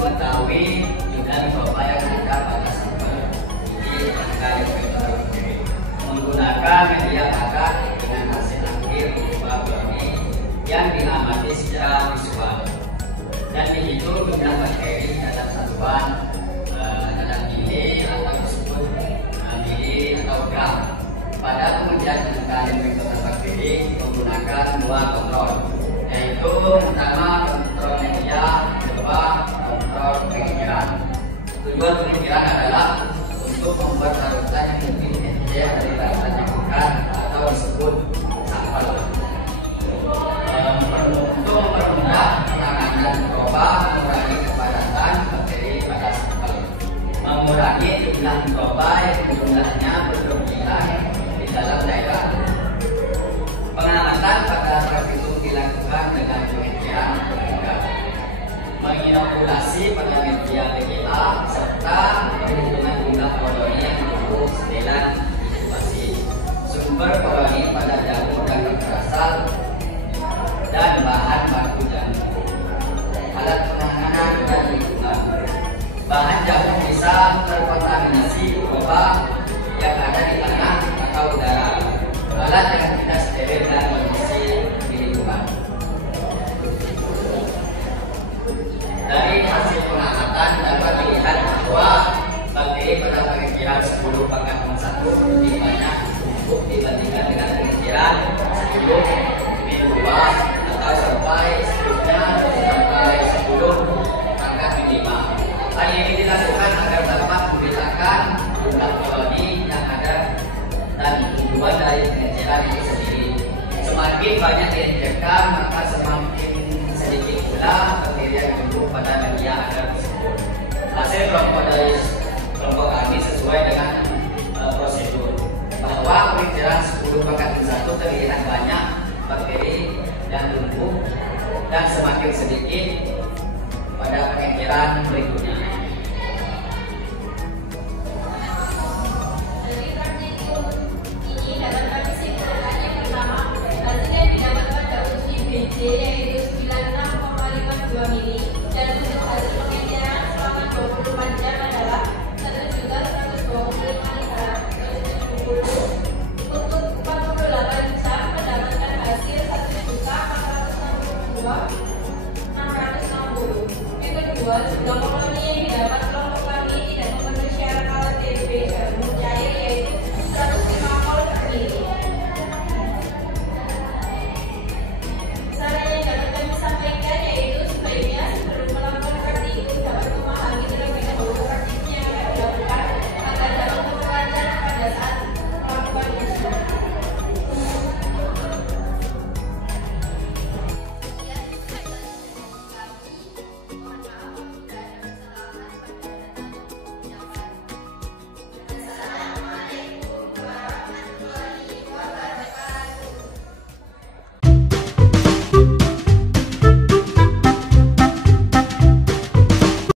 mengetahui jumlah mikroba yang ada pada sampel uji angka yang bakteri menggunakan media padat dengan hasil akhir berupa brownie yang diamati secara visual dan dihitung jumlah bakteri dalam satuan dalam mili atau disebut mili atau gram. Pada pengujian angka mikroba bakteri menggunakan dua kontrol, yaitu pertama kontrol media, kedua kontrol pengikiran. Tujuan pengikiran adalah untuk membuat larutan yang lebih encer dari larutan yang bukan atau disebut sampel. Untuk mempermudah penanganan mikroba, mengurangi kepadatan bakteri pada sampel, mengurangi jumlah mikroba yang jumlahnya berlebihan di dalam daerah. Pengamatan pada proses itu dilakukan dengan pengikiran terbuka, menginokulasi pada media PGA serta perhitungan jumlah koloni yang mampu setelan inkubasi, sumber koloni pada jamur dan berasal dan bahan baku jamur, alat penanganan dan lingkungan. Bahan jamur bisa terkontaminasi mikroba yang ada di tanah atau udara, alat yang tidak steril dan kondisi di lingkungan. Dari hasil pengamatan dapat dilihat bahwa bakteri pada pengikiran 10/1 lebih banyak untuk dibandingkan dengan pengikiran 10 atau sampai seterusnya sampai 10/5. Hal ini dilakukan agar dapat membedakan jumlah koloni yang ada dan tujuan dari pengejaran itu sendiri. Semakin banyak diinjekkan, maka semakin sedikit pula bakteri yang tumbuh pada media agar tersebut. Hasil kelompok kami sesuai dengan prosedur bahwa pengejaran 10/1 terlihat banyak bakteri yang tumbuh dan semakin sedikit pada pengejaran berikutnya. Yaitu 96,52 mili dan untuk hasil pengejaran selama 24 jam adalah 1.125.370. Untuk 48 jam mendapatkan hasil 1.462.660. Yang kedua, jumlah